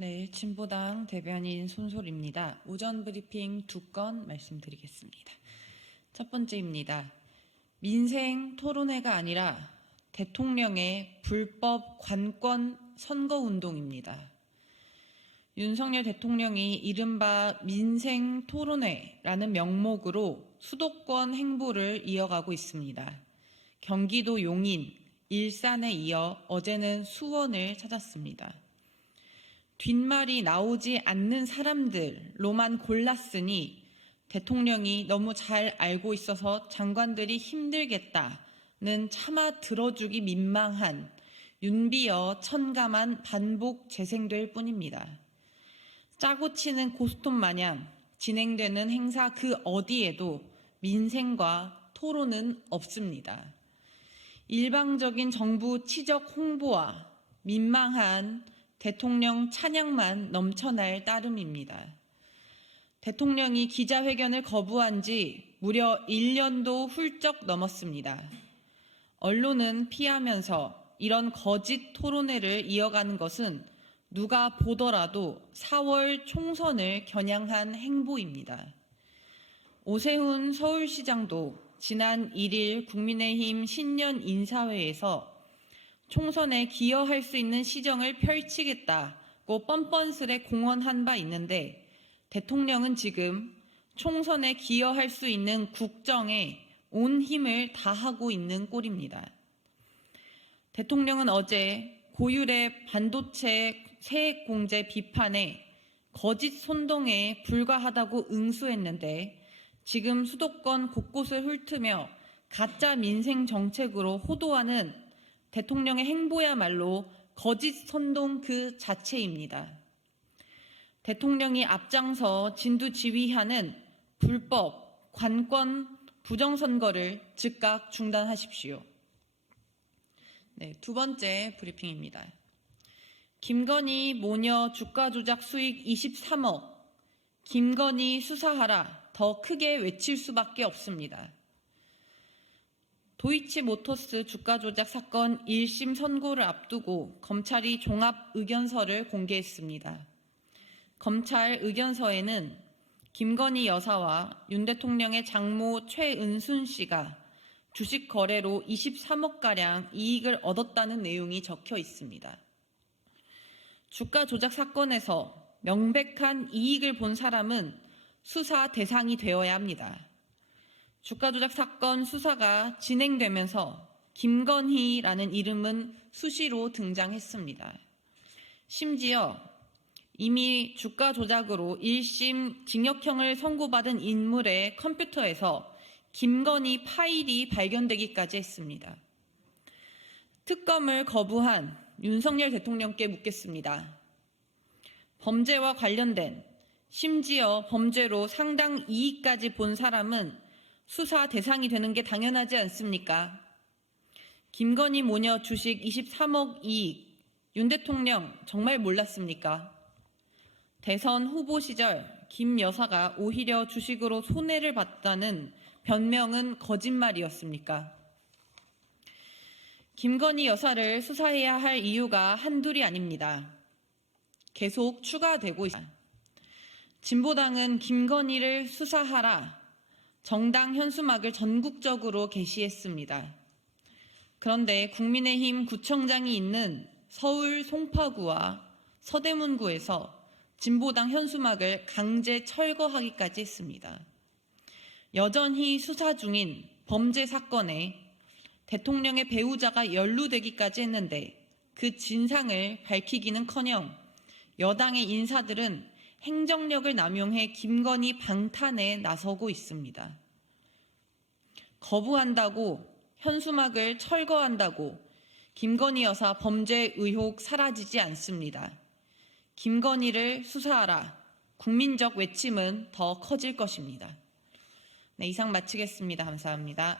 네, 진보당 대변인 손솔입니다. 오전 브리핑 2건 말씀드리겠습니다. 첫 번째입니다. 민생 토론회가 아니라 대통령의 불법 관권 선거운동입니다. 윤석열 대통령이 이른바 민생 토론회라는 명목으로 수도권 행보를 이어가고 있습니다. 경기도 용인, 일산에 이어 어제는 수원을 찾았습니다. 뒷말이 나오지 않는 사람들로만 골랐으니 대통령이 너무 잘 알고 있어서 장관들이 힘들겠다는 차마 들어주기 민망한 윤비어 천감한 반복 재생될 뿐입니다. 짜고 치는 고스톱 마냥 진행되는 행사 그 어디에도 민생과 토론은 없습니다. 일방적인 정부 치적 홍보와 민망한 대통령 찬양만 넘쳐날 따름입니다. 대통령이 기자회견을 거부한 지 무려 1년도 훌쩍 넘었습니다. 언론은 피하면서 이런 거짓 토론회를 이어가는 것은 누가 보더라도 4월 총선을 겨냥한 행보입니다. 오세훈 서울시장도 지난 1일 국민의힘 신년 인사회에서 총선에 기여할 수 있는 시정을 펼치겠다고 뻔뻔스레 공언한 바 있는데 대통령은 지금 총선에 기여할 수 있는 국정에 온 힘을 다하고 있는 꼴입니다. 대통령은 어제 고율의 반도체 세액 공제 비판에 거짓 선동에 불과하다고 응수했는데 지금 수도권 곳곳을 훑으며 가짜 민생 정책으로 호도하는 대통령의 행보야말로 거짓 선동 그 자체입니다. 대통령이 앞장서 진두지휘하는 불법, 관권, 부정선거를 즉각 중단하십시오. 네, 두 번째 브리핑입니다. 김건희 모녀 주가 조작 수익 23억, 김건희 수사하라 더 크게 외칠 수밖에 없습니다. 도이치모터스 주가 조작 사건 1심 선고를 앞두고 검찰이 종합 의견서를 공개했습니다. 검찰 의견서에는 김건희 여사와 윤 대통령의 장모 최은순 씨가 주식 거래로 23억가량 이익을 얻었다는 내용이 적혀 있습니다. 주가 조작 사건에서 명백한 이익을 본 사람은 수사 대상이 되어야 합니다. 주가 조작 사건 수사가 진행되면서 김건희라는 이름은 수시로 등장했습니다. 심지어 이미 주가 조작으로 1심 징역형을 선고받은 인물의 컴퓨터에서 김건희 파일이 발견되기까지 했습니다. 특검을 거부한 윤석열 대통령께 묻겠습니다. 범죄와 관련된 심지어 범죄로 상당 이익까지 본 사람은 수사 대상이 되는 게 당연하지 않습니까? 김건희 모녀 주식 23억 이익, 윤 대통령 정말 몰랐습니까? 대선 후보 시절 김 여사가 오히려 주식으로 손해를 봤다는 변명은 거짓말이었습니까? 김건희 여사를 수사해야 할 이유가 한둘이 아닙니다. 계속 추가되고 있습니다. 진보당은 김건희를 수사하라 정당 현수막을 전국적으로 게시했습니다. 그런데 국민의힘 구청장이 있는 서울 송파구와 서대문구에서 진보당 현수막을 강제 철거하기까지 했습니다. 여전히 수사 중인 범죄 사건에 대통령의 배우자가 연루되기까지 했는데 그 진상을 밝히기는커녕 여당의 인사들은 행정력을 남용해 김건희 방탄에 나서고 있습니다. 거부한다고 현수막을 철거한다고 김건희 여사 범죄 의혹 사라지지 않습니다. 김건희를 수사하라. 국민적 외침은 더 커질 것입니다. 네, 이상 마치겠습니다. 감사합니다.